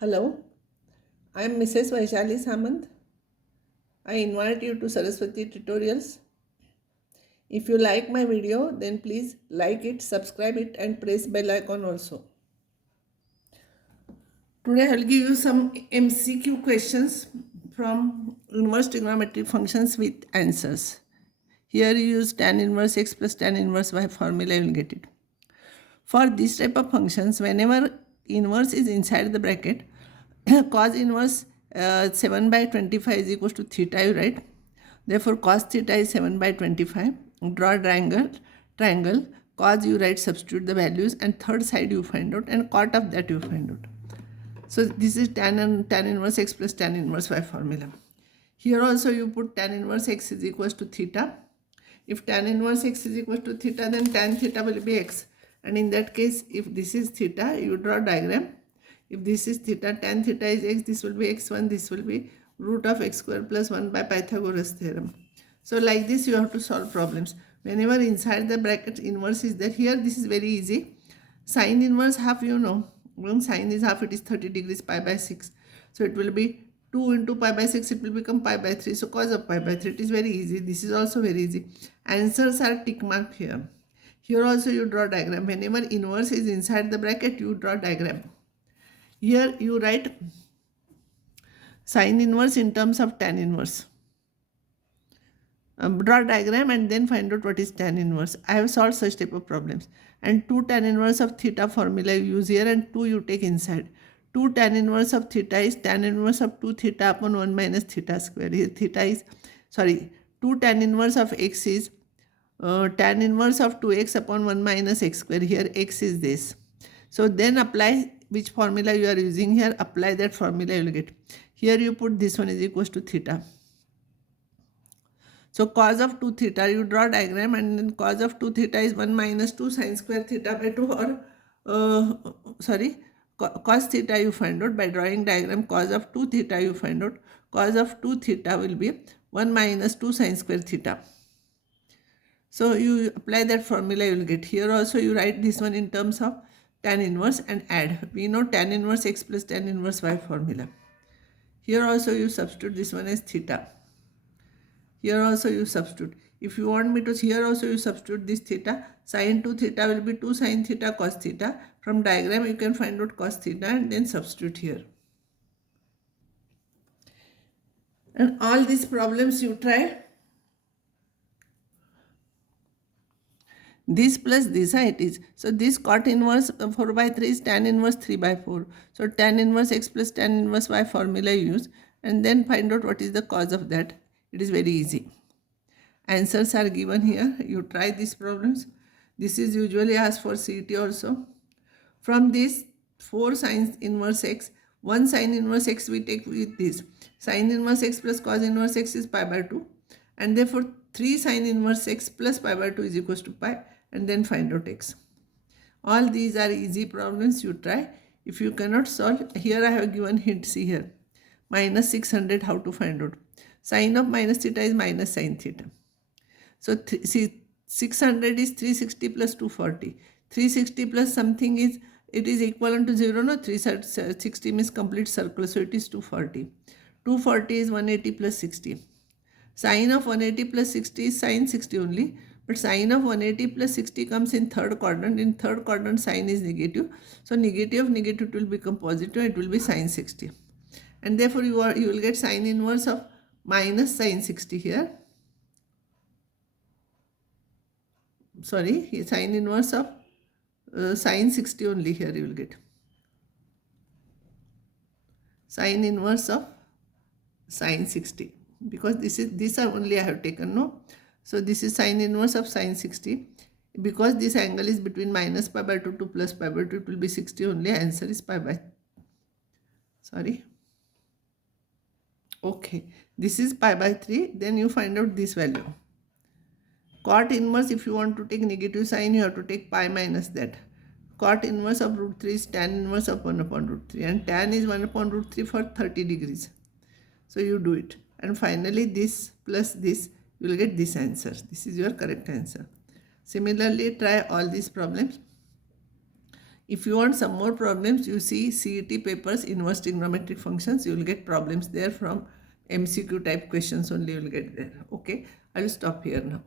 Hello, I am Mrs. Vaishali Samant. I invite you to Saraswati tutorials. If you like my video, then please like it, subscribe it and press bell icon also. Today I will give you some MCQ questions from inverse trigonometric functions with answers. Here you use tan inverse x plus tan inverse y formula, you will get it. For this type of functions, whenever inverse is inside the bracket, cos inverse 7 by 25 is equals to theta, you write. Therefore, cos theta is 7 by 25. Draw a triangle, cos you write, substitute the values, and third side you find out, and cot of that you find out. So this is tan inverse x plus tan inverse y formula. Here also you put tan inverse x is equals to theta. If tan inverse x is equals to theta, then tan theta will be x. And in that case, if this is theta, you draw diagram. If this is theta, tan theta is x, this will be x1, this will be root of x square plus 1 by Pythagoras theorem. So like this you have to solve problems. Whenever inside the bracket inverse is there, here this is very easy. Sine inverse half, you know. When sine is half, it is 30 degrees pi by 6. So it will be 2 into pi by 6, it will become pi by 3. So cos of pi by 3, it is very easy. This is also very easy. Answers are tick marked here. Here also you draw diagram. Whenever inverse is inside the bracket, you draw diagram. Here you write sine inverse in terms of tan inverse. Draw diagram and then find out what is tan inverse. I have solved such type of problems. And 2 tan inverse of theta formula you use here, and 2 you take inside. 2 tan inverse of theta is tan inverse of 2 theta upon 1 minus theta square. Here theta is, 2 tan inverse of x is tan inverse of 2x upon 1 minus x square. Here x is this. So then apply which formula you are using here. Apply that formula, you will get. Here you put this one is equals to theta. So cos of 2 theta, you draw diagram, and then cos of 2 theta is 1 minus 2 sine square theta by 2, or cos theta you find out by drawing diagram. Cos of 2 theta you find out. Cos of 2 theta will be 1 minus 2 sine square theta. So you apply that formula, you will get. Here also you write this one in terms of tan inverse and add. We know tan inverse x plus tan inverse y formula. Here also you substitute this one as theta. Here also you substitute. If you want me to, here also you substitute this theta. Sin 2 theta will be 2 sin theta cos theta. From diagram you can find out cos theta and then substitute here. And all these problems you try. This plus this it is. So this cot inverse 4 by 3 is tan inverse 3 by 4. So tan inverse x plus tan inverse y formula you use, and then find out what is the cause of that. It is very easy. Answers are given here. You try these problems. This is usually asked for CET also. From this 4 sin inverse x, 1 sin inverse x we take with this. Sin inverse x plus cos inverse x is pi by 2. And therefore 3 sin inverse x plus pi by 2 is equals to pi. And then find out x. All these are easy problems, you try. If you cannot solve, here I have given hint, see here. Minus 600, how to find out. Sin of minus theta is minus sin theta. So see, 600 is 360 plus 240. 360 plus something is, it is equivalent to 0, no? 360 means complete circle, so it is 240. 240 is 180 plus 60. Sin of 180 plus 60 is sin 60 only. But sin of 180 plus 60 comes in third quadrant. In third quadrant, sin is negative. So negative of negative will become positive. It will be sin 60. And therefore, you will get sin inverse of minus sin 60 here. Sorry, sin inverse of sin 60 only here you will get. Sin inverse of sin 60. Because this only I have taken, no? So this is sin inverse of sin 60. Because this angle is between minus pi by 2 to plus pi by 2, it will be 60 only. Answer is pi by. Sorry. Okay. This is pi by 3. Then you find out this value. Cot inverse, if you want to take negative sign, you have to take pi minus that. Cot inverse of root 3 is tan inverse of 1 upon root 3. And tan is 1 upon root 3 for 30 degrees. So you do it. And finally this plus this, you will get this answer. This is your correct answer. Similarly, try all these problems. If you want some more problems, you see CET papers, inverse trigonometric functions, you will get problems there from MCQ type questions only you will get there. Okay, I will stop here now.